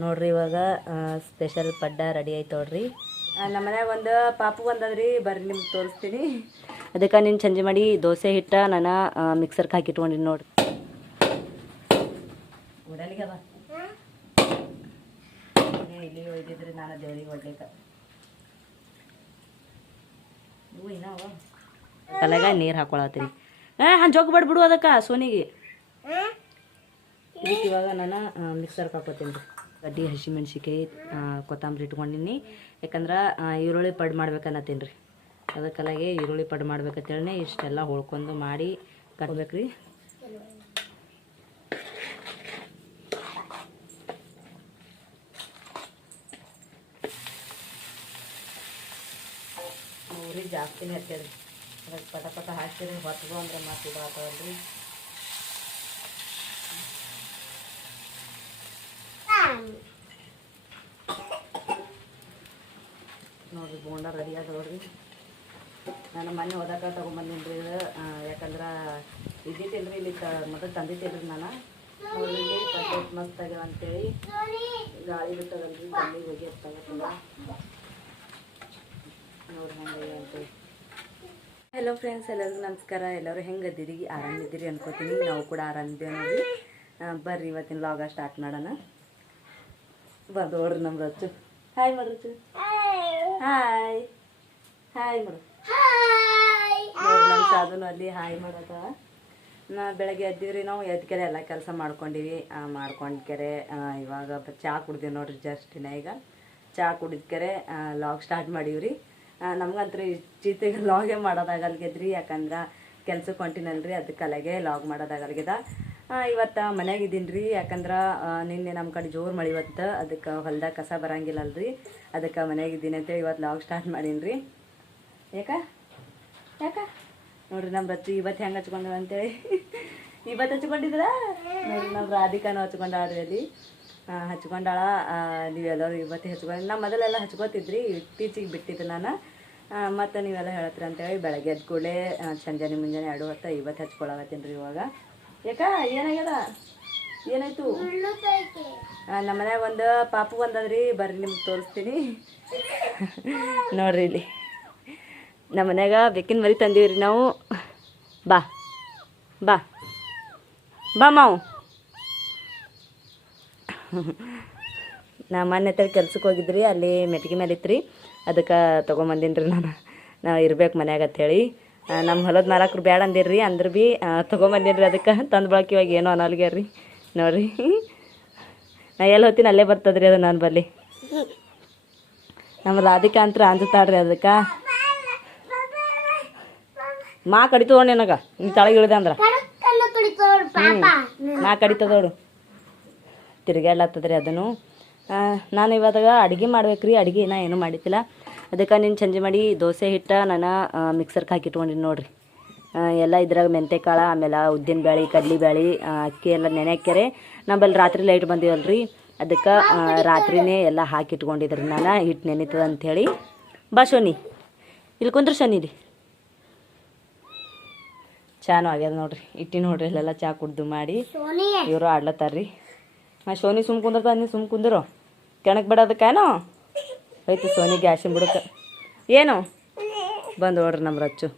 ನೋಡ್ರಿ ಇವಾಗ special ಪಡ್ಡ ready ಆಯ್ತು ನೋಡ್ರಿ. ನಮ್ಮ ಮನ್ಯಾಗ ಒಂದು ಪಾಪು ಬಂದದ್ರಿ, ಬರ್ರಿ ನಿಮ್ಗೆ ತೋರಿಸ್ತೀನಿ. ಅದಕ್ಕೆ ನೀನು ಸಂಜೆ ಮಾಡಿ ದೋಸೆ ಹಿಟ್ಟ ನಾನು ಮಿಕ್ಸರ್ಗೆ ಹಾಕಿ ಇಟ್ಕೊಂಡಿನಿ ನೋಡ್ರಿ. ಉಡಲಿಗೆ ಬಾ ಇಲ್ಲಿ ಒಯ್ದಿದ್ರಿ ನಾನು ದೇವ್ರಿಗೆ ಹೊಡ್ಲಿಕ್ಕೆ. ಇವು ಇನ್ನವ ಕಲೆಗ ನೀರು ಹಾಕೊಳತ್ತೀರಿ. ಜೋಗ ಬಿಡು ಅದಕ್ಕೆ ಸೋನಿಗೆ. ಇದಕ್ಕೆ ಇವಾಗ ನಾನು ಮಿಕ್ಸರ್ಗೆ ಹಾಕೋತೀನಿ ರೀ. ಗಡ್ಡಿ ಹಸಿಮೆಣ್ಸಿಕಾಯಿ ಕೊತ್ತಂಬರಿ ಇಟ್ಕೊಂಡಿನಿ. ಯಾಕಂದ್ರೆ ಈರುಳ್ಳಿ ಪಡ್ ಮಾಡ್ಬೇಕನ್ನತ್ತೀನಿ ರೀ. ಅದಕ್ಕಲಾಗೆ ಈರುಳ್ಳಿ ಪಡ್ ಮಾಡ್ಬೇಕಂತೇಳಿ ಇಷ್ಟೆಲ್ಲ ಹೊಳ್ಕೊಂಡು ಮಾಡಿ ಕಟ್ಬೇಕು ರೀ. ಊರಿಗೆ ಜಾಸ್ತಿನೇ ಇರ್ತೇವೆ ರೀ. ಅದಕ್ಕೆ ಪಟ ಪಟ ಹಾಕ್ತೀರಿ, ಹೊತ್ಗೋ ಅಂದ್ರೆ ಮತ್ತೆ ಇದು ಆಗ್ತಾವಲ್ರಿ. ನೋಡಿರಿ ಬೋಂಡ ರೆಡಿ ಆದ ನೋಡ್ರಿ. ನಾನು ಮೊನ್ನೆ ಓದಕ್ಕೆ ತೊಗೊಂಬಂದಿನಿ ರೀ ಇದು. ಯಾಕಂದ್ರೆ ಇದ್ದಿತ್ತಿಲ್ಲ ರೀ ಇಲ್ಲಿ ಮೊದಲು ತಂದಿತ್ತಿಲ್ಲ ರೀ ನಾನು. ನೋಡ್ರಿ ಪಟ್ಟೆ ಮಸ್ತ್ ಆಗ್ಯಾವ ಅಂತೇಳಿ ಗಾಳಿ ಬಿಟ್ಟದಲ್ರಿ, ಗಲ್ಲಿಗೆ ಹೋಗಿ ತಗೋತಿಲ್ಲ ನೋಡ್ರಿ ಹಂಗೆ ಅಂತೇಳಿ. ಹೆಲೋ ಫ್ರೆಂಡ್ಸ್, ಎಲ್ಲರಿಗೂ ನಮಸ್ಕಾರ. ಎಲ್ಲರೂ ಹೆಂಗದಿರಿ? ಆರಾಮಿದ್ದೀರಿ ಅನ್ಕೋತೀನಿ. ನಾವು ಕೂಡ ಆರಾಮಿದ್ದೇವೆ ನೋಡ್ರಿ. ಬರ್ರಿ ಇವತ್ತಿನ ಲಾಗ ಸ್ಟಾರ್ಟ್ ಮಾಡೋಣ. ಬಂದು ನೋಡ್ರಿ ನಮ್ಮ ರಚ್ಚು. ಹಾಯ್ ಮಾಡ್ರಚ್ಚು. ಹಾಯ್ ಹಾಯ್ ಮಾಡು. ನೋಡ್ರಿ ನಮ್ಮ ಸಾಧುನು ಅಲ್ಲಿ ಹಾಯ್ ಮಾಡತ್ತ. ಬೆಳಗ್ಗೆ ಎದ್ದೀವ್ರಿ ನಾವು. ಎದ್ಕೆರೆ ಎಲ್ಲ ಕೆಲಸ ಮಾಡ್ಕೊಂಡಿವಿ. ಮಾಡ್ಕೊಂಡ್ಕೆರೆ ಇವಾಗ ಚಹಾ ಕುಡ್ದೀವಿ ನೋಡ್ರಿ. ಜಸ್ಟ್ ಈಗ ಚಹಾ ಕುಡಿದ್ಕೆರೆ ಲಾಗ್ ಸ್ಟಾರ್ಟ್ ಮಾಡೀವ್ರಿ. ನಮ್ಗಂತೂ ಚೀತೆಗೆ ಲಾಗೇ ಮಾಡೋದಾಗಲ್ಗೆದ್ರಿ. ಯಾಕಂದ್ರೆ ಕೆಲ್ಸಕ್ಕೆ ಹೊಂಟಿನಲ್ರಿ, ಅದಕ್ಕೆ ಅಲ್ಲಿಗೆ ಲಾಗ್ ಮಾಡೋದಾಗಲ್ಗೆದ. ಇವತ್ತು ಮನ್ಯಾಗಿದ್ದೀನಿ ರೀ. ಯಾಕಂದ್ರೆ ನಿನ್ನೆ ನಮ್ಮ ಕಡೆ ಜೋರು ಮಳೆ ಇವತ್ತು. ಅದಕ್ಕೆ ಹೊಲ್ದಾಗ ಕಸ ಬರಂಗಿಲ್ಲಲ್ರಿ, ಅದಕ್ಕೆ ಮನ್ಯಾಗಿದ್ದೀನಿ ಅಂತೇಳಿ ಇವತ್ತು ಲಾಗ್ ಸ್ಟಾರ್ಟ್ ಮಾಡೀನಿ ರೀ. ಯಾಕ ನೋಡ್ರಿ ನಮ್ಮ ರಚ್ಚು ಇವತ್ತು ಹೆಂಗೆ ಹಚ್ಕೊಂಡವ ಅಂತೇಳಿ. ಇವತ್ತು ಹಚ್ಕೊಂಡಿದ್ರ ನೋಡ್ರಿ. ನಮ್ಮ ರಾಧಿಕಾನು ಹಚ್ಕೊಂಡಾಳ್ರಿ ಅಲ್ಲಿ. ಹಚ್ಕೊಂಡಾಳ. ನೀವೆಲ್ಲರೂ ಇವತ್ತು ಹಚ್ಕೊಂಡು, ನಮ್ಮ ಮೊದಲೆಲ್ಲ ಹಚ್ಕೋತಿದ್ರಿ, ಇತ್ತೀಚಿಗೆ ಬಿಟ್ಟಿದ್ದು ನಾನು. ಮತ್ತು ನೀವೆಲ್ಲ ಹೇಳತ್ರಿ ಅಂತೇಳಿ ಬೆಳಗ್ಗೆ ಎದ್ದು ಕೂಡಲೇ ಸಂಜೆ ಮುಂಜಾನೆ 2 ಹೊತ್ತು ಇವತ್ತು ಹಚ್ಕೊಳಕತ್ತೀನಿ ರೀ. ಇವಾಗ ಯಾಕ ಏನಾಗ್ಯದ? ಏನಾಯ್ತು? ನಮ್ಮ ಮನ್ಯಾಗ ಒಂದು ಪಾಪು ಬಂದದ್ರಿ, ಬರ್ರಿ ನಿಮ್ಗೆ ತೋರಿಸ್ತೀನಿ. ನೋಡ್ರಿ ಇಲ್ಲಿ ನಮ್ಮ ಮನ್ಯಾಗ ಬೆಕ್ಕಿನ ಮರಿ ತಂದೀವ್ರಿ ನಾವು. ಬಾ ಬಾ ಬಾ ಮಾವು. ನಾ ಮೊನ್ನೆ ಕೆಲ್ಸಕ್ಕೆ ಹೋಗಿದ್ರಿ, ಅಲ್ಲಿ ಮೆಟ್ಗೆ ಮೇಲೆ ಇತ್ತು ರೀ. ಅದಕ್ಕೆ ತೊಗೊಂಬಂದೀನಿ ರೀ ನಾವು ಇರ್ಬೇಕು ಮನ್ಯಾಗ ಅಂತೇಳಿ. ನಮ್ಮ ಹೊಲದ ಮಾಲಕ್ರು ಬೇಡ ಅಂದಿರ್ರಿ, ಅಂದ್ರೆ ಭೀ ತೊಗೊಂಬಂದೀನಿ ರೀ. ಅದಕ್ಕೆ ತಂದು ಬಳಕೆ ಇವಾಗ ಏನೋ ಅನ್ನಲ್ಗ್ಯಾರ ರೀ. ನೋಡಿರಿ ನಾ ಎಲ್ಲಿ ಹೋಗ್ತೀನಿ ಅಲ್ಲೇ ಬರ್ತದ್ರಿ ಅದು ನಾನು ಬಲ್ಲಿ. ನಮ್ಮ ರಾಧಿಕಾ ಅಂತ ಅಂಜುತ್ತಾಳ್ರಿ. ಅದಕ್ಕೆ ಮಾ ಕಡಿತೋಡು ನಿನಗೆ, ನೀ ತಳಗೆ ಇಳಿದೆ ಅಂದ್ರೆ ಮಾ ಕಡಿತದೋಡು. ತಿರುಗಾಡ್ಲತ್ತದ್ರಿ ಅದನ್ನು. ನಾನು ಇವಾಗ ಅಡುಗೆ ಮಾಡ್ಬೇಕು ರೀ. ಅಡುಗೆ ನಾ ಏನೂ ಮಾಡಿದ್ದಿಲ್ಲ. ಅದಕ್ಕೆ ನೀನು ಸಂಜೆ ಮಾಡಿ ದೋಸೆ ಹಿಟ್ಟ ನಾನು ಮಿಕ್ಸರ್ಗೆ ಹಾಕಿ ಇಟ್ಕೊಂಡಿನಿ ನೋಡ್ರಿ. ಎಲ್ಲ ಇದ್ರಾಗ ಮೆಂತೆಕಾಳು, ಆಮೇಲೆ ಉದ್ದಿನ ಬೇಳೆ, ಕಡ್ಲಿ ಬೇಳೆ, ಅಕ್ಕಿ ಎಲ್ಲ ನೆನೆ ಹಾಕ್ಯಾರೆ. ನಮ್ಮಲ್ಲಿ ರಾತ್ರಿ ಲೈಟ್ ಬಂದೀವಲ್ರಿ, ಅದಕ್ಕೆ ರಾತ್ರಿನೇ ಎಲ್ಲ ಹಾಕಿ ಇಟ್ಕೊಂಡಿದ್ರಿ ನಾನು. ಹಿಟ್ಟು ನೆನೀತದ ಅಂಥೇಳಿ. ಬಾ ಶೋನಿ, ಇಲ್ಲಿ ಕುಂದ್ರೆ ಶನಿರಿ. ಚಾನು ಆಗ್ಯದ ನೋಡ್ರಿ. ಇಟ್ಟಿ ನೋಡ್ರಿ ಇಲ್ಲೆಲ್ಲ ಚಹಾ ಕುಡ್ದು ಮಾಡಿ ಇವರು ಆಡ್ಲತ್ತಾರ್ರಿ. ಶೋನಿ ಸುಮ್ ಕುಂದ್ರದ, ನೀ ಸುಮ್ ಕುಂದಿರೋ, ಕೆಣಕ್ ಬಿಡೋದಕ್ಕೇನೋ ಆಯ್ತು ಸೋನಿ ಗ್ಯಾಸಿನ ಬಿಡಕ್ಕೆ. ಏನು ಬಂದು ನೋಡ್ರಿ ನಮ್ಮ ರಚ್ಚು.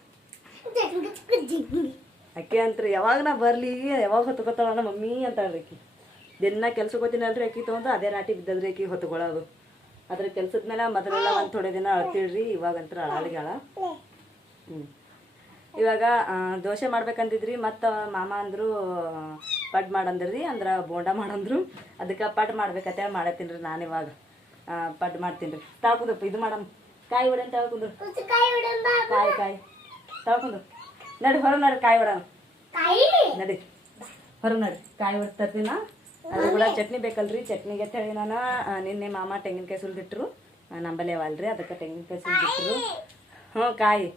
ಅಕ್ಕಿ ಅಂತ್ರಿ ಯಾವಾಗ ನಾ ಬರಲಿ ಯಾವಾಗ ಹೊತ್ಕೊತಾಳ ಮಮ್ಮಿ ಅಂತಾಳ್ರಿ. ಅಕ್ಕಿ ದಿನ ಕೆಲ್ಸಕ್ಕೆ ಹೋಗ್ತೀನಲ್ರಿ, ಅಕ್ಕಿ ತೊಗೊಂಡು ಅದೇ ನಾಟಿ ಬಿದ್ದದ್ರಿ ಅಕ್ಕಿ ಹೊತ್ಕೊಳ್ಳೋದು. ಅದ್ರ ಕೆಲ್ಸದ ಮೇಲೆ ಮೊದಲೆಲ್ಲ ಒಂದು ಥೋಡೆ ದಿನ ಅಳ್ತಿಳ್ರಿ, ಇವಾಗಂತ್ರ ಅಳಾಳಿಗಾಳ. ಇವಾಗ ದೋಸೆ ಮಾಡ್ಬೇಕಂತಿದ್ರಿ. ಮತ್ತು ಮಾಮ ಅಂದರು ಪಡ್ ಮಾಡಂದ್ರಿ, ಅಂದ್ರೆ ಬೋಂಡ ಮಾಡಂದ್ರು. ಅದಕ್ಕೆ ಪಡ್ ಮಾಡ್ಬೇಕಂತೇಳಿ ಮಾಡತ್ತೀನಿ ರೀ ನಾನು. ಇವಾಗ ಪಡ್ ಮಾಡ್ತೀನಿ ರೀ. ತಾಳ್ಕುಂದ್ರಪ್ಪ, ಇದು ಮಾಡಮ್ ಕಾಯಿ ಹೊಡೆ ಅಂತ ಹೇಳ್ಕುಂದ್ರು. ಕಾಯಿ ತಾಳ್ಕುಂದ್ರು. ನಡಿ ಹೊರ ನಡಿ, ಕಾಯಿ ಹೊಡೋಣ ನಡಿ, ಹೊರ ನಡಿ. ಕಾಯಿ ಹೊಡ್ ತರ್ತೀನ. ಅದು ಕೂಡ ಚಟ್ನಿ ಬೇಕಲ್ರಿ. ಚಟ್ನಿಗೆ ಅಂತ ಹೇಳಿ ನಾನು ನಿನ್ನೆ ಮಾಮ ತೆಂಗಿನಕಾಯಿ ಸುಲಿದಿಟ್ರು. ನಂಬಲ್ಲೇ ಅವಲ್ರಿ, ಅದಕ್ಕೆ ತೆಂಗಿನಕಾಯಿ ಸುಲಿದಿಟ್ರು. ಕಾಯಿ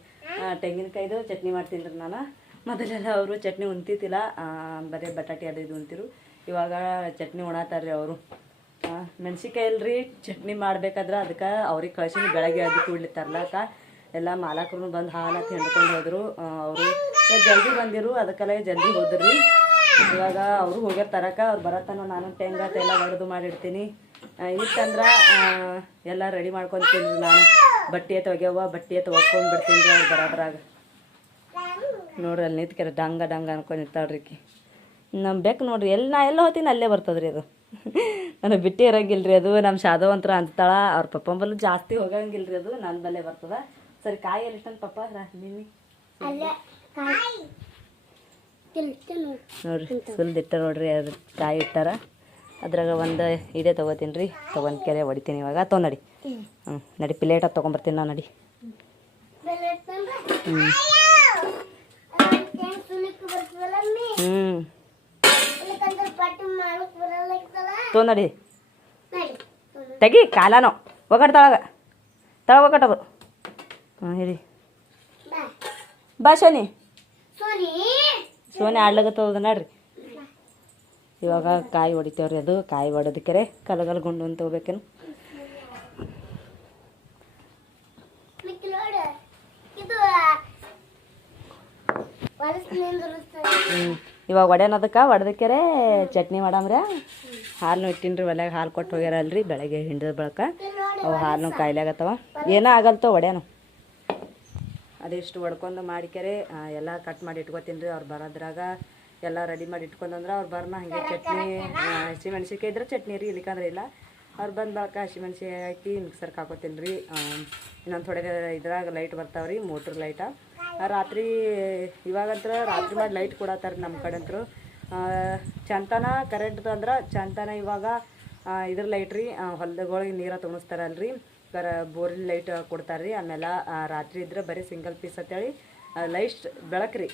ತೆಂಗಿನಕಾಯ್ದು ಚಟ್ನಿ ಮಾಡ್ತೀನಿ ರೀ ನಾನು. ಮೊದಲೆಲ್ಲ ಅವರು ಚಟ್ನಿ ಉಣ್ತಿದ್ದಿಲ್ಲ, ಬರೀ ಬಟಾಟೆ ಅದು ಇದು ಉಣ್ತಿರು. ಇವಾಗ ಚಟ್ನಿ ಉಣಾತಾರ್ರಿ ಅವರು. ಮೆಣ್ಸಿಕಾಯಿ ಇಲ್ರಿ ಚಟ್ನಿ ಮಾಡ್ಬೇಕಾದ್ರೆ, ಅದಕ್ಕೆ ಅವ್ರಿಗೆ ಕಳ್ಸೀನಿ. ಬೆಳಗ್ಗೆ ಅದು ಕೂಡ್ಲಿತ್ತಾರಲ್ಲಕ್ಕ ಎಲ್ಲ ಮಾಲಕರು ಬಂದು ಹಾಲು ಹಿಂಡ್ಕೊಂಡು ಹೋದರು. ಅವರು ಜಲ್ದಿ ಬಂದಿರು, ಅದಕ್ಕೆಲ್ಲ ಜಲ್ದಿ ಹೋದ್ರಿ. ಇವಾಗ ಅವರು ಹೋಗ್ಯಾರ ತರಕ. ಅವ್ರು ಬರತ್ತಾನ ನಾನು ತೆಂಗ ತೆಲ್ಲ ಹೊಡೆದು ಮಾಡಿಡ್ತೀನಿ. ಇತ್ತಂದ್ರೆ ಎಲ್ಲ ರೆಡಿ ಮಾಡ್ಕೊತೀನಿ ನಾನು. ಬಟ್ಟೆ ಒಗ್ಯವ, ಬಟ್ಟೆ ಒಕ್ಕೊಂಡು ಬಿಡ್ತೀನಿ ರೀ ಅವ್ರು ಬರೋದ್ರಾಗ. ನೋಡ್ರಿ ಅಲ್ಲಿ ನಿಂತ್ಕ್ಯಾರ ಡಂಗ ಡಂಗ ಅನ್ಕೊಂಡು ನಿಂತಾಳ್ರಿ ಆಕಿ. ನಮ್ಮ ಬೆಕ್ಕು ನೋಡ್ರಿ ನಾ ಎಲ್ಲ ಹೋಗ್ತೀನಿ ಅಲ್ಲೇ ಬರ್ತದೆ ರೀ ಅದು. ನನಗೆ ಬಿಟ್ಟೆ ಇರೋಂಗಿಲ್ಲ ರೀ ಅದು. ನಮ್ಮ ಶಾದವ್ ಅಂತರ ಅಂತಾಳ, ಅವ್ರ ಪಪ್ಪನ ಜಾಸ್ತಿ ಹೋಗಂಗಿಲ್ಲ ರೀ ಅದು, ನನ್ನ ಬಲ್ಲೇ ಬರ್ತದೆ. ಸರಿ ಕಾಯಿ ಎಲ್ಲಿ ಇಷ್ಟಂತ ಪಪ್ಪ ನಿನ್ನೆ ನೋಡ್ರಿ ಸುಲ್ದಿಟ್ಟ ನೋಡ್ರಿ, ಅದು ಕಾಯಿ ಇಟ್ಟಾರ. ಅದ್ರಾಗ ಒಂದು ಇದೇ ತೊಗೋತೀನಿ ರೀ, ತೊಗೊಂಡು ಕೆರೆ ಹೊಡಿತೀನಿ ಇವಾಗ. ನಡಿ ನಡಿ ಪ್ಲೇಟ ತೊಗೊಂಬರ್ತೀನಿ ನಾನು. ನಡಿ ನಡಿ ತೆಗಿ ಕಾಲಾನು ಒಗಟ್ ತಳ ಒಗಟದು. ಹೇಳಿ ಬಾ ಸೋನಿ ಆಡ್ಲಾಗತ್ತದ ನೋಡ್ರಿ. ಇವಾಗ ಕಾಯಿ ಹೊಡಿತೇವ್ರಿ. ಅದು ಕಾಯಿ ಹೊಡೋದಕ್ಕೆ ಕಲಗಲ್ ಗುಂಡು ಅಂತ ಹೋಗ್ಬೇಕೇನು. ಇವಾಗ ಒಡೆನದಕ್ಕೆ ಹೊಡೆದಕ್ಕೆ ಚಟ್ನಿ ಮಾಡಮ್ರೆ. ಹಾಲು ಇಟ್ಟಿನಿ ರೀ ಒಲೆಗೆ. ಹಾಲು ಕೊಟ್ಟು ಹೋಗ್ಯಾರಲ್ರಿ ಬೆಳಗ್ಗೆ ಹಿಂಡಿದ ಬಳಕ. ಅವು ಹಾಲು ಕಾಯಿಲಾಗತ್ತವ, ಏನೋ ಆಗಲ್ತವ ಒಡ್ಯಾನು. ಅದಿಷ್ಟು ಹೊಡ್ಕೊಂಡು ಮಾಡಿಕೆರೆ ಎಲ್ಲ ಕಟ್ ಮಾಡಿ ಇಟ್ಕೊತೀನಿ ರೀ. ಅವ್ರು ಬರೋದ್ರಾಗ ಎಲ್ಲ ರೆಡಿ ಮಾಡಿ ಇಟ್ಕೊಂಡ್ರೆ ಅವ್ರು ಬರ್ನ ಹಾಗೆ ಚಟ್ನಿ ಹಸಿಮೆಣ್ಸಿಕಾಯಿ ಇದ್ರೆ ಚಟ್ನಿ ರೀ, ಇಲ್ಲಿಕಂದ್ರೆ ಇಲ್ಲ. ಅವ್ರು ಬಂದ ಬಳಕ ಹಸಿಮೆಣ್ಸಿಕಾಯಿ ಹಾಕಿ ಮಿಕ್ಸರ್ಗೆ ಹಾಕೋತೀನಿ ರೀ. ಇನ್ನೊಂದು ಥೋಡೆ ಇದ್ರಾಗ ಲೈಟ್ ಬರ್ತಾವೆ ರೀ, ಮೋಟ್ರ್ ಲೈಟ. ರಾತ್ರಿ ಇವಾಗಂತ್ರ ರಾತ್ರಿ ಮಾಡಿ ಲೈಟ್ ಕೊಡತ್ತಾರೆ ನಮ್ಮ ಕಡೆ ಅಂತರು. ಚಂತನ ಕರೆಂಟ್ದು ಅಂದ್ರೆ ಚಂತನ ಇವಾಗ ಇದ್ರ ಲೈಟ್ ರೀ, ಹೊಲದಗಳಿಗೆ ನೀರು ತುಂಬಿಸ್ತಾರಲ್ರಿ, ಬೋರಿನ ಲೈಟ್ ಕೊಡ್ತಾರೆ ರೀ. ಆಮೇಲೆ ರಾತ್ರಿ ಇದ್ರೆ ಬರೀ ಸಿಂಗಲ್ ಪೀಸ್ ಅಂತೇಳಿ ಲೈಟ್ ಬೆಳಕು ರೀ,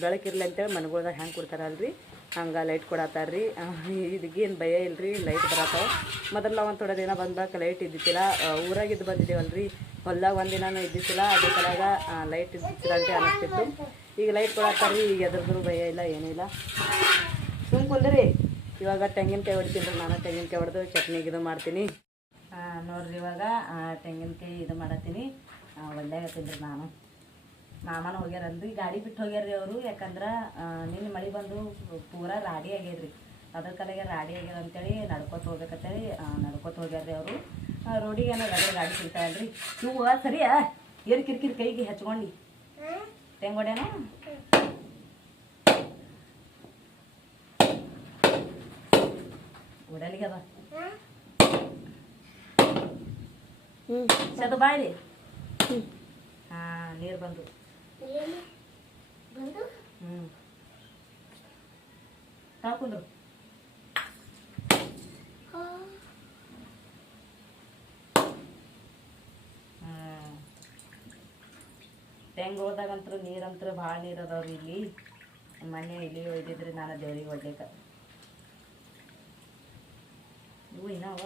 ಬೆಳಕಿರ್ಲಿ ಅಂತೇಳಿ ಮನೆಗಳ್ದಾಗ ಹೆಂಗೆ ಕೊಡ್ತಾರಲ್ರಿ ಹಂಗೆ ಲೈಟ್ ಕೊಡತ್ತಾರ ರೀ. ಇದಕ್ಕೇನು ಭಯ ಇಲ್ರಿ, ಲೈಟ್ ಬರತ್ತಾವ. ಮೊದಲು ಒಂದು ಥೋಡೆ ದಿನ ಬಂದಾಗ ಲೈಟ್ ಇದ್ದಿತ್ತಿಲ್ಲ, ಊರಾಗಿದ್ದು ಬಂದಿದ್ದೇವಲ್ರಿ, ಹೊಲ್ದಾಗ ಒಂದಿನೂ ಇದ್ದಿತ್ತಿಲ್ಲ. ಅದೇ ಕಡೆಯಾಗ ಲೈಟ್ ಇದ್ದಿತ್ತಿಲ್ಲ ಅಂತ ಅನ್ನಿಸ್ತಿತ್ತು. ಈಗ ಲೈಟ್ ಕೊಡತ್ತಾರ ರೀ, ಈಗ ಎದ್ರದ್ದು ಭಯ ಇಲ್ಲ, ಏನಿಲ್ಲ. ಸುಮ್ಕುಂದ್ರಿ. ಇವಾಗ ತೆಂಗಿನಕಾಯಿ ಹೊಡಿತೀನಿ ರೀ ನಾನು. ತೆಂಗಿನಕಾಯಿ ಹೊಡೆದು ಚಟ್ನಿಗೆ ಇದು ಮಾಡ್ತೀನಿ ನೋಡ್ರಿ. ಇವಾಗ ತೆಂಗಿನಕಾಯಿ ಇದು ಮಾಡತ್ತೀನಿ, ಒಳ್ಳೆ ಹತ್ತೀನಿ ರೀ ನಾನು. ಮಾಮನ ಹೋಗ್ಯಾರಲ್ರಿ, ಗಾಡಿ ಬಿಟ್ಟು ಹೋಗ್ಯಾರ್ರಿ ಅವರು. ಯಾಕಂದ್ರೆ ನಿನ್ನೆ ಮಳೆ ಬಂದು ಪೂರಾ ರಾಡಿ ಆಗ್ಯದ್ರಿ. ಅದ್ರ ಕಡೆಗೆ ರಾಡಿ ಆಗ್ಯದ ಅಂತೇಳಿ ನಡ್ಕೊತ ಹೋಗ್ಬೇಕಂತೇಳಿ ನಡ್ಕೊತ ಹೋಗ್ಯಾರ್ರಿ ಅವರು. ರೋಡಿಗೆ ಏನೋ ಅದ್ರ ಗಾಡಿ ಸಿಗ್ತಾವಲ್ರಿ. ಇವು ಸರಿಯಾ ಏನು ಕಿರಿಕಿರಿ ಕೈಗೆ ಹಚ್ಕೊಂಡು ತೆಂಗೊಡೇನು ಓಡಲಿಗೆ ಅದ ಸದು ಬಾಯಿ. ಹಾಂ ನೀರು ಬಂದು ತಾಕುಂದ್ರು ತೆಂಗು ಹೋದಾಗಂತೂ ನೀರಂತೂ ಭಾಳ ನೀರು ಅದಾವ್ರಿ ಇಲ್ಲಿ. ಮೊನ್ನೆ ಇಲ್ಲಿ ಒಯ್ದಿದ್ರಿ ನಾನು ದೇವ್ರಿಗೆ ಒಡ್ಲಿಕ್ಕೆ. ಇವು ಇನ್ನಾವ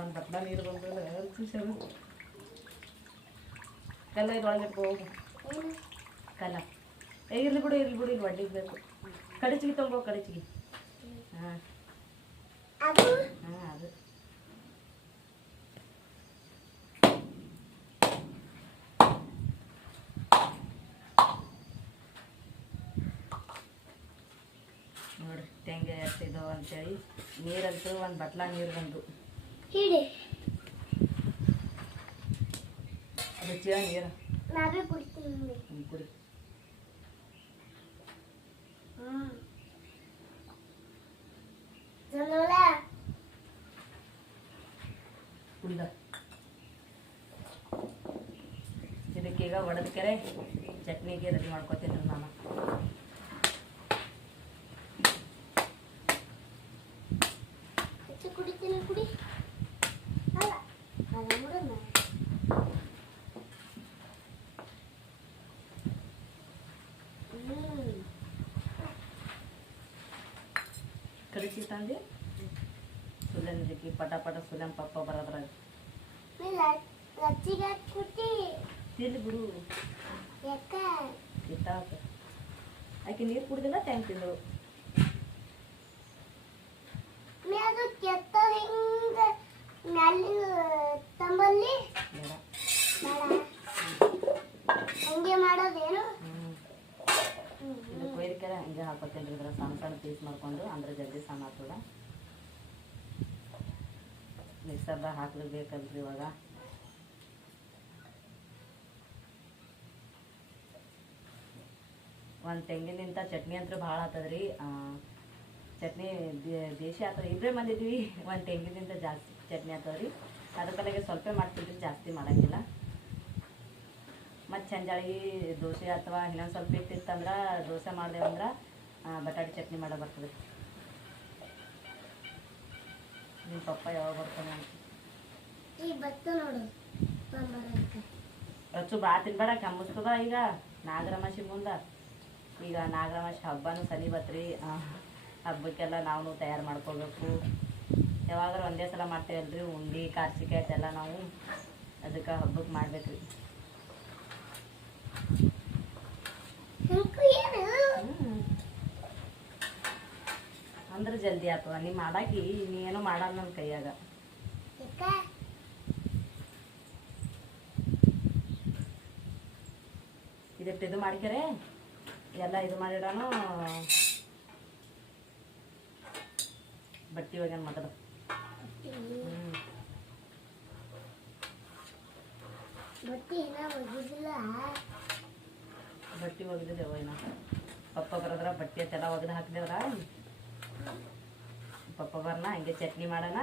ಒಂದು ಬಟ್ಲ ನೀರು ಬಂದಲ್ಲ ಕಲ್ಲ ಇದ್ರೊಳಗೆ ಇಟ್ಕೋಗು. ಕಲ್ಲ ಇರ್ಲಿ ಬಿಡು ಇಲ್ಲಿ ಒಡ್ಲಿಗೆ ಬೇಕು. ಕಡಿಚಿಗೆ ತೊಗೊಂಡು ಕಡಿಚಿಗೆ. ಹಾಂ ಅದು ನೋಡ್ರಿ ತೆಂಗೆ ಎಷ್ಟಿದಾವ ಅಂತೇಳಿ. ನೀರಂತೂ ಒಂದು ಬಟ್ಲ ನೀರು ಬಂದು ರುಚಿಯ ನೀರು ಕುಡಿ. ಕುಡಿದ ಇದಕ್ಕೀಗ ಒಡೆದಕೆರೆ ಚಟ್ನಿಗೆ ರೆಡಿ ಮಾಡ್ಕೊತೀನಿ ನಾನು. ಕುಡಿ ಕಡಿಸಿ ತಂದೆ ಸುಲನ್ ಜಕ್ಕಿ ಪಟ ಸುಲನ್ ಪಪ್ಪ ಬರೋದ್ರಾಗ ತಿಳಿ ಬಿಡು. ಆಕೆ ನೀರು ಕುಡ್ದಿಲ್ಲ ಟ್ಯಾಂಕ್ ತಿಂದು ತಂಬಲ್ಲಿ ಹಂಗೆ ಮಾಡೋದೇನು ಇದು ಕೊಯ್ದಕ್ಕೆ ಹಂಗೆ ಹಾಕೋತೀನಿ ಇದ್ರ ಸಣ್ಣ ಸಣ್ಣ ಪೀಸ್ ಮಾಡ್ಕೊಂಡು ಅಂದ್ರೆ ಜಲ್ದಿ ಸಣ್ಣ ಆಗ್ತದ ಮಿಕ್ಸರ್ದಾಗ ಹಾಕ್ಲೇಬೇಕಲ್ರಿ ಇವಾಗ ಒಂದು ತೆಂಗಿನಿಂದ ಚಟ್ನಿ ಅಂತೂ ಭಾಳ ಆಗ್ತದ್ರಿ ಚಟ್ನಿ ದೇಶಿ ಆಗ್ತದೆ ಇಬ್ಬರೇ ಬಂದಿದ್ವಿ ಒಂದು ತೆಂಗಿನಿಂದ ಜಾಸ್ತಿ ಚಟ್ನಿ ಆಗ್ತದ್ರಿ ಅದಕ್ಕೆ ಸ್ವಲ್ಪ ಮಾಡ್ತೀವಿ ಜಾಸ್ತಿ ಮಾಡೋಂಗಿಲ್ಲ ಮತ್ತು ಚಂಜಾಳಿ ದೋಸೆ ಅಥವಾ ಇನ್ನೊಂದು ಸ್ವಲ್ಪ ಇತ್ತಿತ್ತಂದ್ರೆ ದೋಸೆ ಮಾಡ್ದೇವಂದ್ರೆ ಬಟಾಟೆ ಚಟ್ನಿ ಮಾಡೋ ಬರ್ತದೆ ನಿಮ್ಮ ಪಪ್ಪ ಯಾವಾಗ ಬರ್ತಾನೆ ರಚ್ಚು ಬಾ ತಿನ್ಬೇಡ ಕಮ್ಮಿಸ್ತದ ಈಗ ನಾಗರಮಾಸಿ ಮುಂದೆ ಈಗ ನಾಗರಮಾಸಿ ಹಬ್ಬನೂ ಸನಿ ಬತ್ರಿ ಹಬ್ಬಕ್ಕೆಲ್ಲ ನಾವು ತಯಾರು ಮಾಡ್ಕೊಳ್ಬೇಕು ಯಾವಾಗಾರ ಒಂದೇ ಸಲ ಮಾಡ್ತೇವಲ್ರಿ ಉಂಡಿ ಕಾರ್ಸಿಕಾಯಿ ಎಲ್ಲ ನಾವು ಅದಕ್ಕೆ ಹಬ್ಬಕ್ಕೆ ಮಾಡ್ಬೇಕ್ರಿ ಅಂದ್ರೆ ಜಲ್ದಿ ಆಗ್ತದ ನೀ ಮಾಡಾಕಿ ನೀ ಏನೋ ಮಾಡಲ್ಲ ನನ್ನ ಕೈಯಾಗ ಇದಕ್ಕೆ ಇದು ಮಾಡ್ಕ್ಯಾರೆ ಎಲ್ಲ ಇದು ಮಾಡಿಡಾನು ಬಟ್ಟಿ ಒಗ್ಯಾನ ಮಾತಾಡ ಬಟ್ಟಿ ಒಗ್ದಿದ್ದೇವ ಏನ ಪಪ್ಪ ಬರೋದ್ರ ಬಟ್ಟೆ ಅಂತೆಲ್ಲ ಒಗ್ದು ಹಾಕಿದೇವ್ರ ಪಪ್ಪ ಬರ್ನ ಹಂಗೆ ಚಟ್ನಿ ಮಾಡೋಣ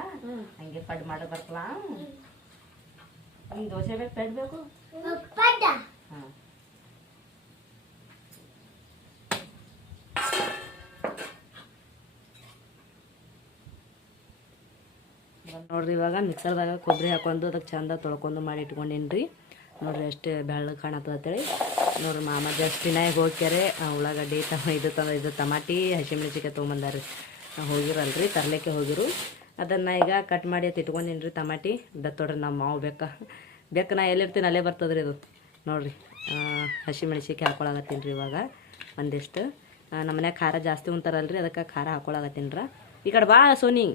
ಹಂಗೆ ಪಡ್ ಮಾಡೋ ಬರ್ತಲ್ಲ ನಿಂಗೆ ದೋಸೆ ಬೇಕು ಪೆಡ್ ಬೇಕು ಹಾಂ ನೋಡ್ರಿ ಇವಾಗ ಮಿಕ್ಸರ್ದಾಗ ಕೊಬ್ಬರಿ ಹಾಕೊಂಡು ಅದಕ್ಕೆ ಚಂದ ತೊಳ್ಕೊಂಡು ಮಾಡಿ ಇಟ್ಕೊಂಡೀನಿ ರೀ ನೋಡ್ರಿ ಅಷ್ಟೇ ಬೆಳ್ಳಗೆ ಕಾಣತ್ತೇಳಿ ನೋಡ್ರಿ ಮಾಮ ಜಸ್ಟ್ ವಿನಾಯಕ ಹೋಗ್ಯಾರೆ ಉಳ್ಳಾಗಡ್ಡಿ ಇದು ಟಮಾಟಿ ಹಸಿಮೆಣ್ಸಿಕಾಯಿ ತೊಗೊಂಬಂದಾರಿ ಹೋಗಿರಲ್ರಿ ತರ್ಲಿಕ್ಕೆ ಹೋಗಿರು ಅದನ್ನು ಈಗ ಕಟ್ ಮಾಡಿ ಅದು ಇಟ್ಕೊಂಡೀನಿ ರೀ ಟಮಾಟಿ ತೊಡ್ರಿ ನಮ್ಮ ಮಾವು ಬೇಕು ನಾ ಎಲ್ಲಿರ್ತೀನಿ ಅಲ್ಲೇ ಬರ್ತದ್ರಿ ಇದು ನೋಡ್ರಿ ಹಸಿಮೆಣ್ಸಿಕಾಯಿ ಹಾಕೊಳಕತ್ತೀನಿ ರೀ ಇವಾಗ ಒಂದಿಷ್ಟು ನಮ್ಮ ಮನ್ಯಾಗ ಖಾರ ಜಾಸ್ತಿ ಉಂತಾರಲ್ರಿ ಅದಕ್ಕೆ ಖಾರ ಹಾಕೊಳಕತ್ತೀನಿ ರೀ ಈ ಕಡೆ ಬಾ ಸೋನಿ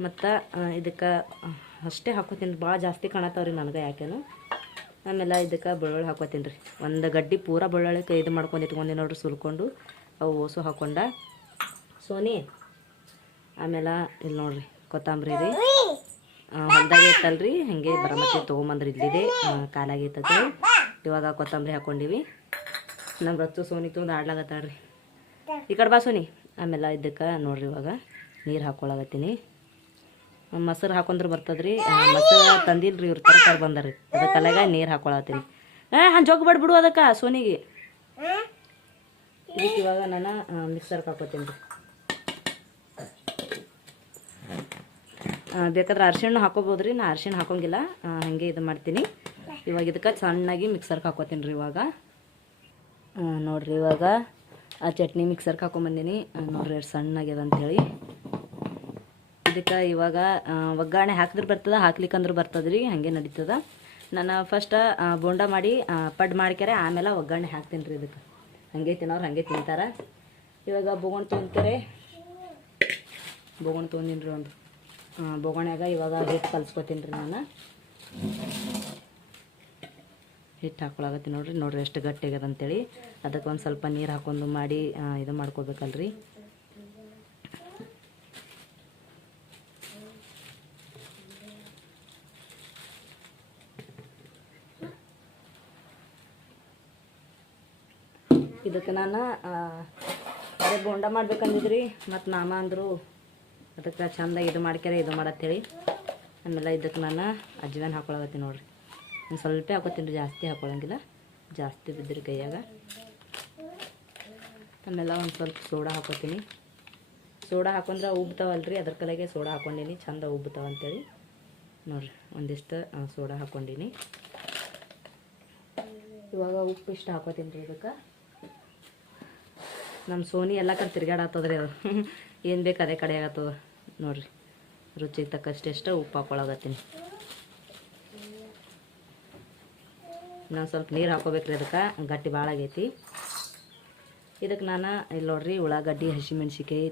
ಮತ್ತು ಇದಕ್ಕೆ ಅಷ್ಟೇ ಹಾಕೋತೀನಿ ಭಾಳ ಜಾಸ್ತಿ ಕಾಣತ್ತವ್ರಿ ನನಗೆ ಯಾಕೇನು ಆಮೇಲೆ ಇದಕ್ಕೆ ಬೆಳ್ಳುಳ್ಳಿ ಹಾಕೋತೀನಿ ರೀ ಒಂದು ಗಡ್ಡಿ ಪೂರ ಬೆಳ್ಳುಳ್ಳಿ ಇದು ಮಾಡ್ಕೊಂಡು ಇಟ್ಕೊಂಡು ನೋಡ್ರಿ ಸುಲ್ಕೊಂಡು ಅವು ಓಸು ಹಾಕೊಂಡ ಸೋನಿ ಆಮೇಲೆ ಇಲ್ಲಿ ನೋಡ್ರಿ ಕೊತ್ತಂಬರಿ ರೀ ಹೊಲ್ದಾಗೆ ಇತ್ತಲ್ರಿ ಹಾಗೆ ಬರಮತ್ತಿ ತೊಗೊಂಬಂದ್ರಿ ಇಲ್ಲಿದೆ ಕಾಲಾಗೈತದ ಇವಾಗ ಕೊತ್ತಂಬರಿ ಹಾಕ್ಕೊಂಡಿವಿ ನಮ್ಮ ರಚ್ಚು ಸೋನಿ ತೊಗೊಂಡು ಆಡ್ಲಾಗತ್ತಾಳ್ರಿ ಈ ಕಡೆ ಬಾ ಸೋನಿ ಆಮೇಲೆ ಇದಕ್ಕೆ ನೋಡ್ರಿ ಇವಾಗ ನೀರು ಹಾಕ್ಕೊಳಗತ್ತೀನಿ ಮೊಸರು ಹಾಕೊಂಡ್ರೆ ಬರ್ತದ್ರಿ ಮೊಸರು ತಂದಿಲ್ರಿ ಇವ್ರು ತರಕಾರಿ ಬಂದಾರ್ರಿ ಅದಕ್ಕೆ ಅಲ್ಲಾಗ ನೀರು ಹಾಕೊಳತ್ತೀನಿ ಹಂಗೆ ಜೋಗ ಬಿಡು ಅದಕ್ಕೆ ಸೋನಿಗೆ ಇದಕ್ಕೆ ಇವಾಗ ನಾನು ಮಿಕ್ಸರ್ಗೆ ಹಾಕೋತೀನಿ ರೀ ಬೇಕಾದ್ರೆ ಅರ್ಶಿಣ ಹಾಕೋಬೋದು ರೀ ನಾ ಅರ್ಶಿಣ ಹಾಕೋಂಗಿಲ್ಲ ಹಾಗೆ ಇದು ಮಾಡ್ತೀನಿ ಇವಾಗ ಇದಕ್ಕೆ ಸಣ್ಣಾಗಿ ಮಿಕ್ಸರ್ಗೆ ಹಾಕೋತೀನಿ ರೀ ಇವಾಗ ನೋಡಿರಿ ಇವಾಗ ಆ ಚಟ್ನಿ ಮಿಕ್ಸರ್ಗೆ ಹಾಕೊಂಬಂದೀನಿ ನೋಡ್ರಿ ಎಷ್ಟು ಸಣ್ಣಾಗ್ಯದ ಅಂಥೇಳಿ ಇದಕ್ಕೆ ಇವಾಗ ಒಗ್ಗರಣೆ ಹಾಕಿದ್ರೆ ಬರ್ತದೆ ಹಾಕ್ಲಿಕ್ಕಂದ್ರೆ ಬರ್ತದೆ ರೀ ಹಾಗೆ ನಡೀತದ ನಾನು ಫಸ್ಟ್ ಬೋಂಡ ಮಾಡಿ ಪಡ್ ಮಾಡ್ಕ್ಯಾರೆ ಆಮೇಲೆ ಒಗ್ಗರಣೆ ಹಾಕ್ತೀನಿ ರೀ ಇದಕ್ಕೆ ಹಾಗೆ ತಿನ್ನೋರು ಹಾಗೆ ತಿಂತಾರೆ ಇವಾಗ ಬೋಗಣ್ ತೊಗೊಂತಾರೆ ಬೋಗಣ್ ತೊಗೊಂಡಿನಿ ರೀ ಒಂದು ಬೋಗಣ್ಯಾಗ ಇವಾಗ ಹಿಟ್ಟು ಕಲ್ಸ್ಕೊತೀನಿ ರೀ ನಾನು ಹಿಟ್ಟು ಹಾಕೊಳಗತ್ತೀನಿ ನೋಡ್ರಿ ಎಷ್ಟು ಗಟ್ಟಿ ಆಗ್ಯದ ಅಂತೇಳಿ ಅದಕ್ಕೆ ಒಂದು ಸ್ವಲ್ಪ ನೀರು ಹಾಕೊಂಡು ಮಾಡಿ ಇದು ಮಾಡ್ಕೋಬೇಕಲ್ರಿ ಇದಕ್ಕೆ ನಾನು ಅದೇ ಬೋಂಡ ಮಾಡ್ಬೇಕಂದಿದ್ರಿ ಮತ್ತು ಮಾಮ ಅಂದರು ಅದಕ್ಕೆ ಚಂದ ಇದು ಮಾಡ್ಕ್ಯಾರೆ ಇದು ಮಾಡತ್ತೇಳಿ ಆಮೇಲೆ ಇದಕ್ಕೆ ನಾನು ಅಜ್ವಾನ್ ಹಾಕೊಳಗತ್ತೀನಿ ನೋಡ್ರಿ ಒಂದು ಸ್ವಲ್ಪ ಹಾಕೋತೀನಿ ರೀ ಜಾಸ್ತಿ ಹಾಕೊಳಂಗಿಲ್ಲ ಜಾಸ್ತಿ ಬಿದ್ದಿರಿ ಕೈಯಾಗ ಆಮೇಲೆ ಒಂದು ಸ್ವಲ್ಪ ಸೋಡಾ ಹಾಕೋತೀನಿ ಸೋಡಾ ಹಾಕೊಂಡ್ರೆ ಉಬ್ತಾವಲ್ರಿ ಅದ್ರ ಕಲೆಗೆ ಸೋಡಾ ಹಾಕ್ಕೊಂಡೀನಿ ಚಂದ ಉಬ್ತಾವ ಅಂತೇಳಿ ನೋಡ್ರಿ ಒಂದಿಷ್ಟು ಸೋಡಾ ಹಾಕ್ಕೊಂಡೀನಿ ಇವಾಗ ಉಪ್ಪು ಇಷ್ಟು ಹಾಕೋತೀನಿ ರೀ ಇದಕ್ಕೆ ನಮ್ಮ ಸೋನಿ ಎಲ್ಲ ಕಡೆ ತಿರ್ಗಾಡತ್ತದ್ರಿ ಅದು ಏನು ಬೇಕು ಅದೇ ಕಡೆ ಆಗತ್ತದ ನೋಡ್ರಿ ರುಚಿಗೆ ತಕ್ಕಷ್ಟು ಉಪ್ಪು ಹಾಕೊಳಗತ್ತೀನಿ ನಾನು ಸ್ವಲ್ಪ ನೀರು ಹಾಕೋಬೇಕ್ರಿ ಅದಕ್ಕೆ ಗಟ್ಟಿ ಭಾಳ ಆಗೈತಿ ಇದಕ್ಕೆ ನಾನು ಇಲ್ಲಿ ನೋಡ್ರಿ ಉಳ್ಳಾಗಡ್ಡಿ ಹಸಿಮೆಣ್ಸಿಕಾಯಿ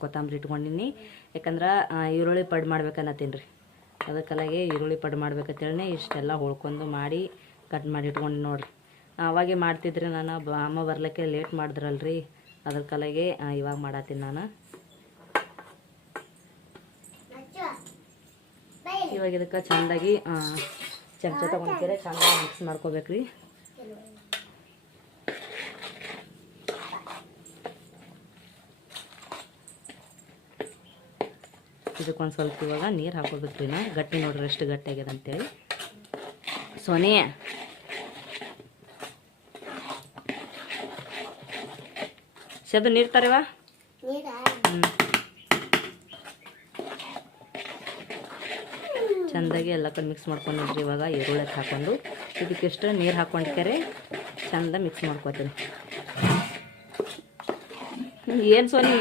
ಕೊತ್ತಂಬರಿ ಇಟ್ಕೊಂಡಿನಿ ಯಾಕಂದ್ರೆ ಈರುಳ್ಳಿ ಪಡ್ ಮಾಡ್ಬೇಕನ್ನತ್ತೀನಿ ರೀ ಅದಕ್ಕಲಾಗೆ ಈರುಳ್ಳಿ ಪಡ್ ಮಾಡ್ಬೇಕಂತೇಳಿ ಇಷ್ಟೆಲ್ಲ ಹೊಳ್ಕೊಂಡು ಮಾಡಿ ಕಟ್ ಮಾಡಿ ಇಟ್ಕೊಂಡು ನೋಡಿರಿ. ಅವಾಗೆ ಮಾಡ್ತಿದ್ರಿ, ನಾನು ಅಮ್ಮ ಬರ್ಲಿಕ್ಕೆ ಲೇಟ್ ಮಾಡಿದ್ರಲ್ರಿ, ಅದ್ರ ಕಲಾಗೆ ಇವಾಗ ಮಾಡತ್ತೀನಿ ನಾನು. ಇವಾಗ ಇದಕ್ಕೆ ಚೆಂದಾಗಿ ಚಮಚ ತೊಗೊಂಡ್ಕೇರೆ ಚೆಂದಾಗಿ ಮಿಕ್ಸ್ ಮಾಡ್ಕೋಬೇಕ್ರಿ. ಇದಕ್ಕೊಂದು ಸ್ವಲ್ಪ ಇವಾಗ ನೀರು ಹಾಕೋಬೇಕ್ರಿ. ನಾ ಗಟ್ಟಿ ನೋಡ್ರಿ ಎಷ್ಟು ಗಟ್ಟಿ ಆಗ್ಯದ ಅಂತೇಳಿ. ಸೋನಿ ಶಬ್ದ ನೀರು ತರವಾ? ಚೆಂದಾಗಿ ಎಲ್ಲ ಕಡೆ ಮಿಕ್ಸ್ ಮಾಡ್ಕೊಂಡಿದ್ರಿ. ಇವಾಗ ಈರುಳ್ಳಿ ಹಾಕೊಂಡು ಇದಕ್ಕಿಷ್ಟು ನೀರು ಹಾಕೊಂಡ್ಕರೆ ಚೆಂದ ಮಿಕ್ಸ್ ಮಾಡ್ಕೊತೀನಿ. ಏನು ಸೋನಿ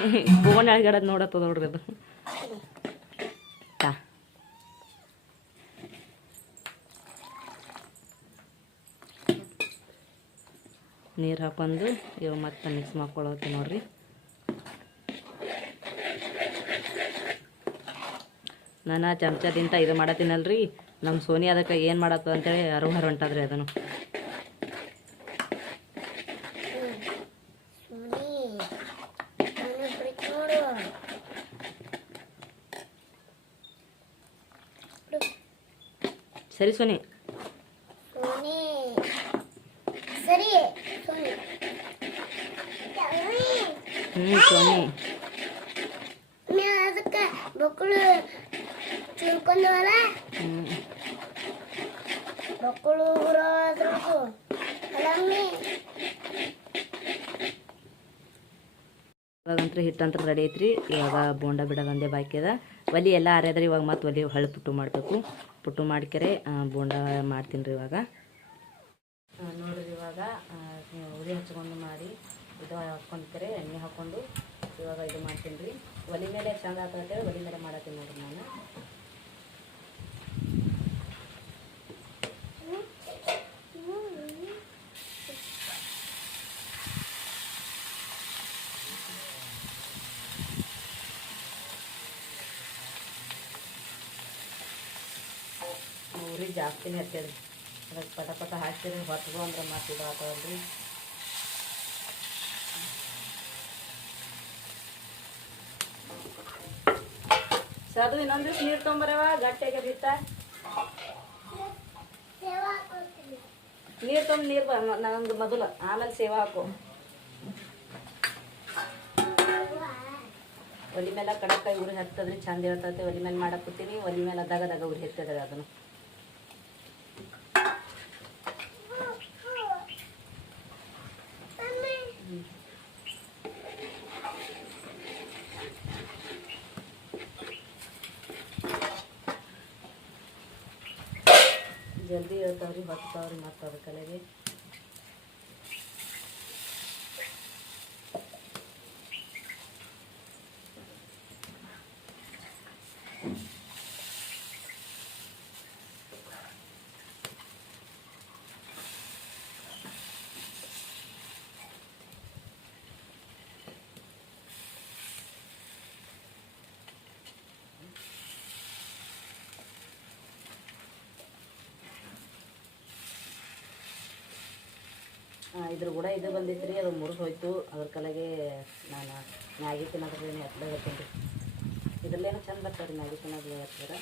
ಬೋನ್ ಎಳ್ಗಡೋದು ನೋಡತ್ತದ ನೋಡ್ರಿ ಅದು. ನೀರು ಹಾಕೊಂಡು ಇವಾಗ ಮತ್ತೆ ಮಿಕ್ಸ್ ಮಾಡ್ಕೊಳ್ಳೋಕೆ ನೋಡ್ರಿ. ನಾನು ಚಮಚದಿಂದ ಇದು ಮಾಡತ್ತೀನಲ್ರಿ, ನಮ್ಮ ಸೋನಿ ಅದಕ್ಕೆ ಏನು ಮಾಡತ್ತದ ಅಂತೇಳಿ ಹರ ಹೊಂಟದ್ರಿ ಅದನ್ನು. ಸರಿ ಸೋನಿ, ಸರಿ ಸೋನಿ ಅದಕ್ಕೆ ಬಕ್ಕಳು ತಿಳ್ಕೊಂಡವಲ್ಲ, ಬಕ್ಕಳು ಊರದ್ರದ್ದು ಅಲ್ಲಮ್ಮಿ. ಇವಾಗಂತ್ರ ಹಿಟ್ಟಂತ್ರ ರೆಡಿ ಐತ್ರಿ. ಇವಾಗ ಬೋಂಡ ಬಿಡೋದಂದೇ ಬಾಕಿ ಅದ. ಒಲಿ ಎಲ್ಲ ಆರ್ಯದ್ರಿ. ಇವಾಗ ಮತ್ತೆ ಒಲಿ ಹಳ್ಳಿ ಪುಟ್ಟು ಮಾಡಬೇಕು. ಪುಟ್ಟು ಮಾಡ್ಕೆರೆ ಬೋಂಡ ಮಾಡ್ತೀನಿ ರೀ. ಇವಾಗ ನೋಡ್ರಿ, ಇವಾಗ ಉರಿ ಹಚ್ಕೊಂಡು ಮಾಡಿ ಇದು ಹಾಕ್ಕೊಂಡ್ಕರೆ ಎಣ್ಣೆ ಹಾಕ್ಕೊಂಡು ಇವಾಗ ಇದು ಮಾಡ್ತೀನಿ ರೀ. ಒಲಿ ಮೇಲೆ ಚಂದ ಆಗ್ತದೆ, ಒಲಿ ಮೇಲೆ ಮಾಡತ್ತೀನಿ ನೋಡ್ರಿ ನಾನು. ಉರಿ ಜಾಸ್ತಿನೇ ಹತ್ತೇಳಿ ಅದಕ್ಕೆ ಪಟ ಪಟ ಹಾಕ್ತೀರಿ. ಹೊತ್ಗೋ ಅಂದ್ರೆ ಮತ್ತೆ ಇದು ಆಗ್ತದಲ್ರಿ. ಸಾಧು ಇನ್ನೊಂದಿವ್ಸ ನೀರು ತೊಗೊಂಬರವ, ಗಟ್ಟಿಗೆ ಬಿತ್ತ ನೀರು ತೊಗೊಂಡು ನೀರು ನಂದು ಮೊದಲು, ಆಮೇಲೆ ಸೇವಾ ಹಾಕು. ಒಲಿ ಮೇಲೆ ಕಡಕಾಯಿ ಉರಿ ಹತ್ತದ್ರಿ, ಚಂದ ಇರ್ತೈತೆ. ಒಲಿ ಮೇಲೆ ಮಾಡಕ್ಕೆ ಕೂತೀನಿ, ಒಲಿ ಮೇಲೆ ಅದಾಗ ಉರಿ ಹತ್ತದ್ರಿ ಅದನ್ನು. ಜಲ್ದಿ ಹೇಳ್ತಾವ್ರಿ, ಹೊತ್ತಾವ್ರಿ ಮತ್ತು ಅದ್ರ ಕಲೆಗೆ. ಇದ್ರ ಕೂಡ ಇದು ಬಂದಿತ್ತು ರೀ, ಅದು ಮುರಿದು ಹೋಯ್ತು. ಅದ್ರ ಕಲೆಗೆ ನಾನು ಮ್ಯಾಗಿ ತಿನ್ನೋದ್ರಲ್ಲಿ ಎತ್ತಲ ಹೇಳ್ತೀನಿ ರೀ. ಇದ್ರಲ್ಲೇನೋ ಚಂದ ಬರ್ತಾರೆ ರೀ ಮ್ಯಾಗಿ ತಿನ್ನೋದು ಹೇಳ್ತಾರೆ.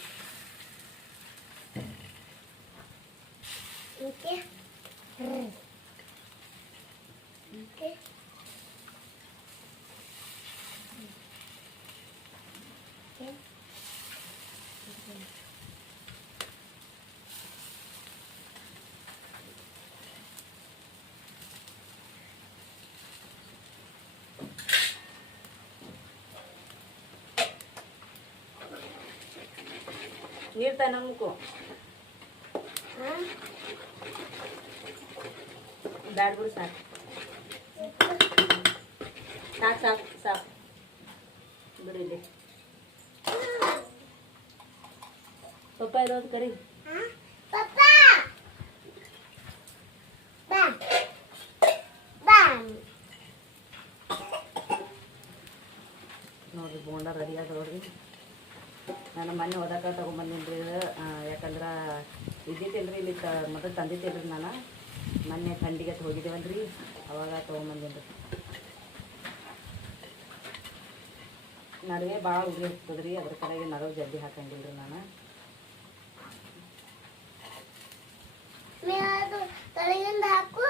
ನೀರು ತನಕು ಬ್ಯಾಡ ಬಿಡು, ಸಾಕು ಸಾಕು ಸಾಕು ಸಾಕು ಬಿಡು. ಇಲ್ಲಿ ಪಪ್ಪ ಇರೋದು ಕರಿ. ನೋಡ್ರಿ ಬೋಂಡ ರೆಡಿ ಆಗ ನೋಡ್ರಿ. ನಾನು ಮೊನ್ನೆ ಓದಕ್ಕೆ ತೊಗೊಂಬಂದಿನಿ ರೀ. ಇದ್ದಿತ್ತಿಲ್ರಿ ಇಲ್ಲಿ ಮೊದಲು ತಂದಿತ್ತಿಲ್ರಿ ನಾನು ಮೊನ್ನೆ ಥಂಡಿಗೆ ಹೋಗಿದ್ದೇವಲ್ರಿ ಅವಾಗ ತೊಗೊಂಬಂದೇನ್ರಿ. ನಡುವೆ ಭಾಳ ಉರಿ ಇರ್ತದ್ರಿ, ಅದ್ರ ಕಡೆಗೆ ನಡುವೆ ಜಲ್ದಿ ಹಾಕಂಗಿಲ್ರಿ ನಾನು. ಅದು ತಲೆಗಿಂದ ಹಾಕು.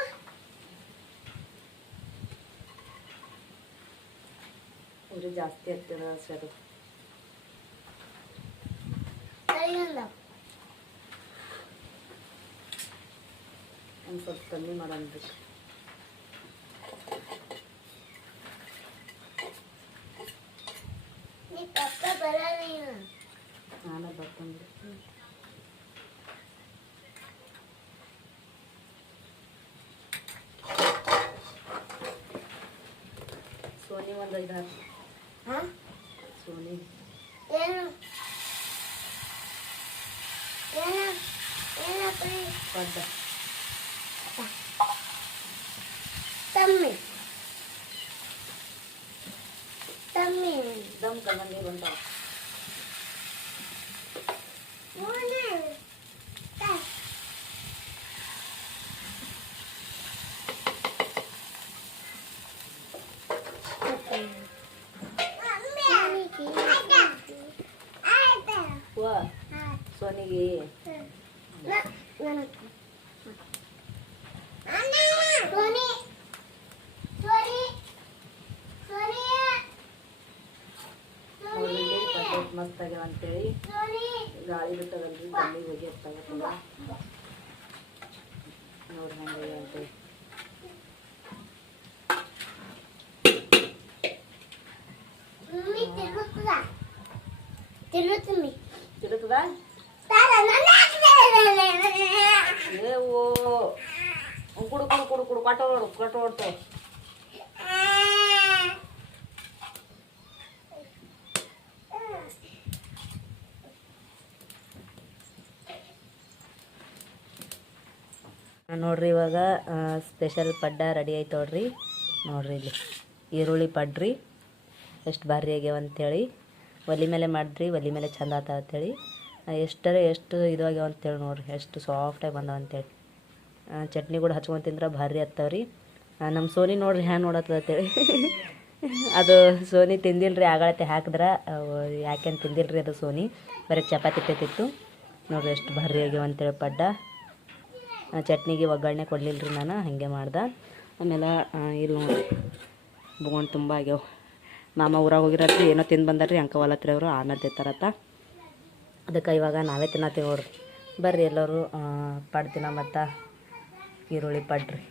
ಉರಿ ಜಾಸ್ತಿ ಆಗ್ತದ ಅದು ತಲೆಗಿಂದ ಒಂದು ಸ್ವಲ್ಪ ಕಮ್ಮಿ ಮಾಡೋಣ್ರಿ. ನೀ ಪಕ್ಕ ಬರಲ್ಲ ನೀನು. ನಾನು ಬರ್ಕೊಂಡ್ರಿ. ಸೋನಿ ಒಂದು 5 ಹಾಕಿ. ಹಾ ಸೋನಿ ಏನು ಏನು ಏನಪ್ಪ ಪಡ್ಡ ತಮ್ಮಿ ತಮ್ಮಿ ದಮ್ ಕಲ್ಲಂಗಡಿ ನೀರು ಉಂಟಾವ. ಹೂವ ಸೋನಿಗೆ ನೋಡಿಲ್ಲಿ ಪಟ್ಟೆ ಮಸ್ತ್ ಆಗ್ಯಾವ ಅಂತೇಳಿ ಗಾಳಿ ಬಿಟ್ಟದಲ್ರಿ ಗಾಳಿ ಹೋಗಿ ಎತ್ತಾಗತ್ತಲ್ಲ ನೋಡ್ರಿ ಹೆಂಗೆ ಅಂತೇಳಿ. ತಿರುಗುತ್ತೀನಿ ತಿರುತ್ತದ ಏವೋ ಕುಡು ಕುಡು ಕುಡು ಕುಡು ಕಟ್ಟು ಓಡ್ತಾವ. ನೋಡ್ರಿ ಇವಾಗ ಸ್ಪೆಷಲ್ ಪಡ್ಡ ರೆಡಿ ಆಯ್ತು ನೋಡ್ರಿ. ನೋಡ್ರಿ ಇಲ್ಲಿ ಈರುಳ್ಳಿ ಪಡ್ರಿ ಎಷ್ಟು ಭಾರಿ ಆಗ್ಯಾವ ಅಂಥೇಳಿ ಒಲೆ ಮೇಲೆ ಮಾಡಿದ್ರಿ, ಒಲೆ ಮೇಲೆ ಚಂದ ಆತಾವ ಅಂತೇಳಿ ಎಷ್ಟು ಇದು ಆಗ್ಯಾವ ಅಂತೇಳಿ ನೋಡ್ರಿ, ಎಷ್ಟು ಸಾಫ್ಟಾಗಿ ಬಂದಾವ ಅಂತೇಳಿ. ಚಟ್ನಿ ಕೂಡ ಹಚ್ಕೊಂಡು ತಿಂದ್ರೆ ಭಾರಿ ಹತ್ತವ್ರಿ. ನಮ್ಮ ಸೋನಿ ನೋಡ್ರಿ ಹ್ಯಾಂಗೆ ನೋಡತ್ತದ ಅಂತೇಳಿ ಅದು ಸೋನಿ ತಿಂದಿಲ್ರಿ, ಆಗಳತೆ ಹಾಕಿದ್ರೆ ಯಾಕೆಂತ ತಿಂದಿಲ್ರಿ ಅದು ಸೋನಿ, ಬರೀ ಚಪಾತಿ ತಿಂತಿತ್ತು. ನೋಡ್ರಿ ಎಷ್ಟು ಭಾರಿ ಆಗ್ಯಾವ ಅಂತೇಳಿ ಪಡ್ಡ. ಚಟ್ನಿಗೆ ಒಗ್ಗರಣೆ ಕೊಡಲಿಲ್ರಿ ನಾನು, ಹಾಗೆ ಮಾಡ್ದೆ. ಆಮೇಲೆ ಇಲ್ಲಿ ನೋಡ್ರಿ ಬೋಗಣ್ ತುಂಬ ಆಗ್ಯಾವ. ಮಾಮ ಊರಾಗ ಹೋಗಿರತ್ರಿ, ಏನೋ ತಿಂದು ಬಂದಾರ್ರಿ, ಅಂಕ ಹೊಲತ್ರಿ ಅವರು ಆನ ತಿಂತಾರತ್ತ. ಅದಕ್ಕೆ ಇವಾಗ ನಾವೇ ತಿನ್ನತ್ತೀವಿ ನೋಡ್ರಿ. ಬರ್ರಿ ಎಲ್ಲರೂ ಪಡ್ಡು ತಿನ್ನ ಮತ್ತು ಈರುಳ್ಳಿ ಪಡ್ರಿ.